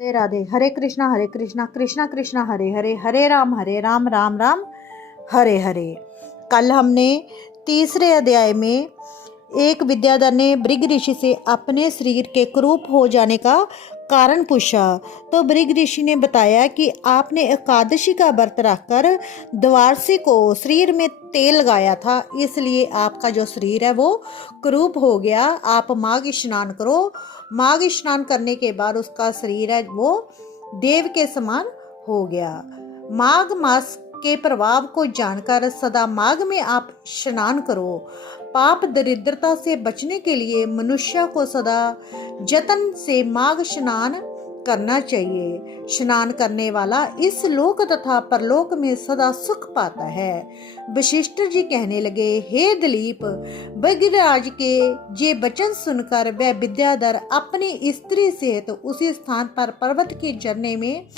राधे राधे। हरे कृष्णा कृष्णा कृष्णा हरे हरे, हरे राम राम राम हरे हरे। कल हमने तीसरे अध्याय में एक विद्याधर ने भृग ऋषि से अपने शरीर के कुरूप हो जाने का कारण पूछा। तो भृग ऋषि ने बताया कि आपने एकादशी का व्रत रखकर द्वादशी को शरीर में तेल लगाया था, इसलिए आपका जो शरीर है वो कुरूप हो गया। आप माघ स्नान करो, माघ स्नान करने के बाद उसका शरीर है वो देव के समान हो गया। माघ मास के प्रभाव को जानकर सदा माघ में आप स्नान करो। पाप दरिद्रता से बचने के लिए मनुष्य को सदा जतन से माघ स्नान करना चाहिए। स्नान करने वाला इस लोक तथा परलोक में सदा सुख पाता है। वशिष्ठ जी कहने लगे, हे दिलीप, भृगराज के ये वचन सुनकर वह विद्याधर अपनी स्त्री सहित उसी स्थान पर पर्वत के झरने में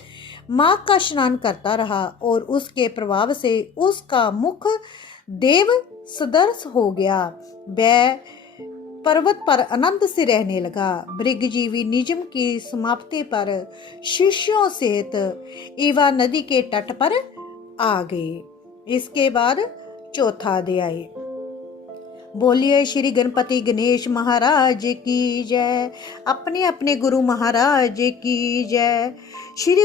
माघ का स्नान करता रहा और उसके प्रभाव से उसका मुख देव सदृश हो गया। वह पर्वत पर आनंद से रहने लगा। भृगजीवी निजम की समाप्ति पर शिष्यों सहित ईवा नदी के तट पर आ गए। इसके बाद चौथा अध्याय। बोलिए श्री गणपति गणेश महाराज की जय। अपने अपने गुरु महाराज की जय। श्री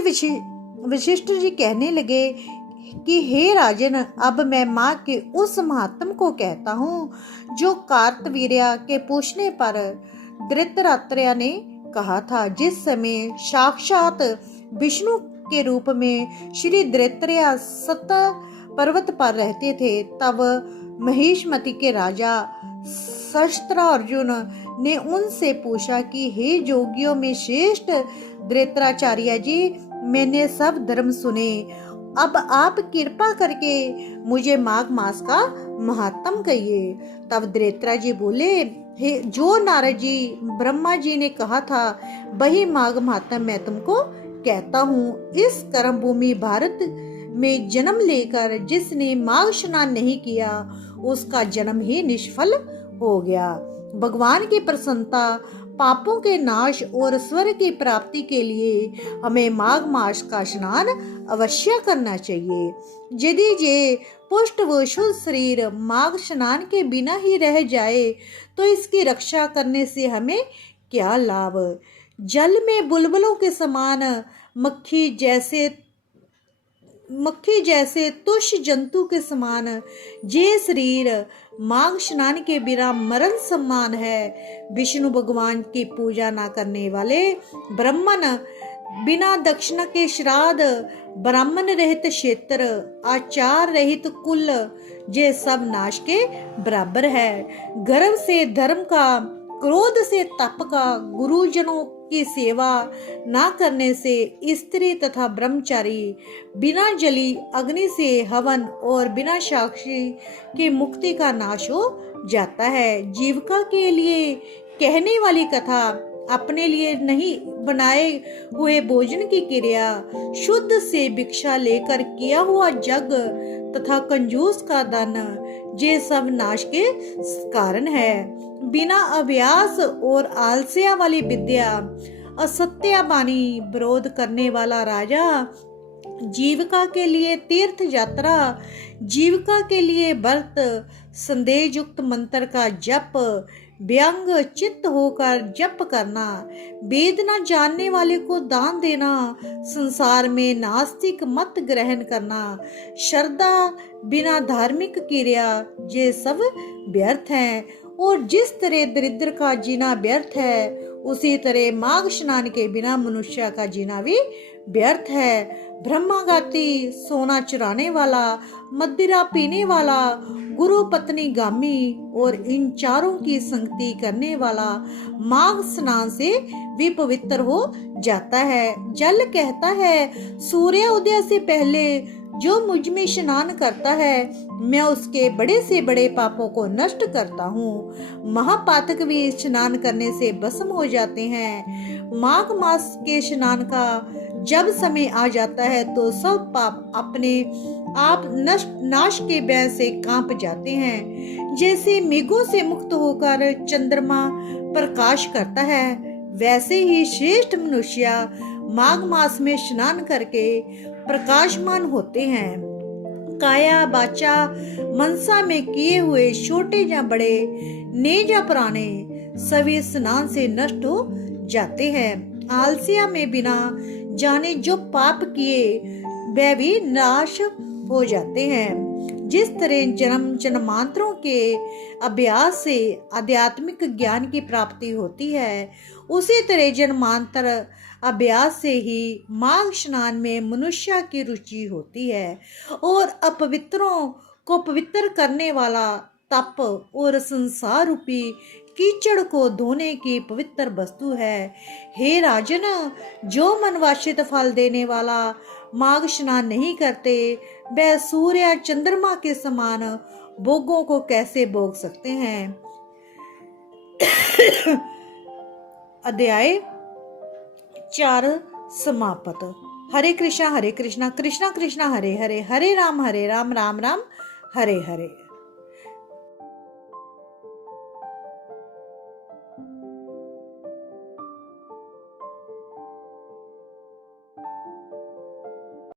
वशिष्ठ जी कहने लगे कि हे राजन, अब मैं माँ के उस महात्म को कहता हूँ जो कार्तवीर्य के पूछने पर धृतराष्ट्र ने कहा था। जिस समय साक्षात विष्णु के रूप में श्री धृतराष्ट्र सत पर्वत पर रहते थे, तब महिष्मति के राजा शस्त्रार्जुन ने उनसे पूछा कि हे जोगियों में श्रेष्ठ धृतराचार्य जी, मैंने सब धर्म सुने, अब आप कृपा करके मुझे माघ मास का महात्म कहिए। तब धृतराज जी बोले, हे जो नारद जी ब्रह्मा जी ने कहा था वही माघ महात्म मैं तुमको कहता हूँ। इस कर्म भूमि भारत में जन्म लेकर जिसने माघ स्नान नहीं किया उसका जन्म ही निष्फल हो गया। भगवान की प्रसन्नता, पापों के नाश और स्वर्ग की प्राप्ति के लिए हमें माघ मास का स्नान अवश्य करना चाहिए। यदि ये पुष्ट व शुद्ध शरीर माघ स्नान के बिना ही रह जाए तो इसकी रक्षा करने से हमें क्या लाभ। जल में बुलबुलों के समान मक्खी जैसे तुष जंतु के समान ये शरीर माघ स्नान के बिना मरण समान है। विष्णु भगवान की पूजा न करने वाले ब्राह्मण, बिना दक्षिणा के श्राद्ध, ब्राह्मण रहित क्षेत्र, आचार रहित कुल, ये सब नाश के बराबर है। गर्व से धर्म का, क्रोध से तप का, गुरुजनों की सेवा ना करने से स्त्री तथा ब्रह्मचारी, बिना जली अग्नि से हवन और बिना साक्षी की मुक्ति का नाश हो जाता है। जीविका के लिए कहने वाली कथा, अपने लिए नहीं बनाए हुए भोजन की क्रिया, शुद्ध से भिक्षा लेकर किया हुआ जग तथा कंजूस का दान, ये सब नाश के कारण है। बिना अभ्यास और आलस्य वाली विद्या, असत्य वाणी, विरोध करने वाला राजा, जीविका के लिए तीर्थ यात्रा, जीविका के लिए व्रत, संदेह युक्त मंत्र का जप, व्यंग चित्त होकर जप करना, वेद न जानने वाले को दान देना, संसार में नास्तिक मत ग्रहण करना, श्रद्धा बिना धार्मिक क्रिया, ये सब व्यर्थ हैं। और जिस तरह दरिद्र का जीना व्यर्थ है, उसी तरह माघ स्नान के बिना मनुष्य का जीना भी व्यर्थ है। ब्रह्मघाती, सोना चुराने वाला, मदिरा पीने वाला, गुरु पत्नी गामी और इन चारों की संगति करने वाला माघ स्नान से भी पवित्र हो जाता है। जल कहता है, सूर्य उदय से पहले जो मुझ में स्नान करता है मैं उसके बड़े से बड़े पापों को नष्ट करता हूँ। महापातक भी स्नान करने से भस्म हो जाते हैं। माघ मास के स्नान का जब समय आ जाता है तो सब पाप अपने आप नाश के भय से कांप जाते हैं। जैसे मेघों से मुक्त होकर चंद्रमा प्रकाश करता है, वैसे ही श्रेष्ठ मनुष्य माघ मास में स्नान करके प्रकाशमान होते हैं। काया वाचा मनसा में किए हुए छोटे या बड़े नेज या पुराने सभी स्नान से नष्ट हो जाते हैं। आलसिया में बिना जाने जो पाप किए वे भी नाश हो जाते हैं। जिस तरह जन्म जन्मांतरों के अभ्यास से आध्यात्मिक ज्ञान की प्राप्ति होती है, उसी तरह जन्मांतर अभ्यास से ही माघ स्नान में मनुष्य की रुचि होती है और अपवित्रों को पवित्र करने वाला तप और संसार रूपी कीचड़ को धोने की पवित्र वस्तु है। हे राजन, जो मनवांछित फल देने वाला माघ स्नान नहीं करते वह सूर्य या चंद्रमा के समान भोगों को कैसे भोग सकते हैं। अध्याय 4 समाप्त। हरे कृष्णा कृष्णा कृष्णा हरे हरे, हरे राम राम राम हरे हरे।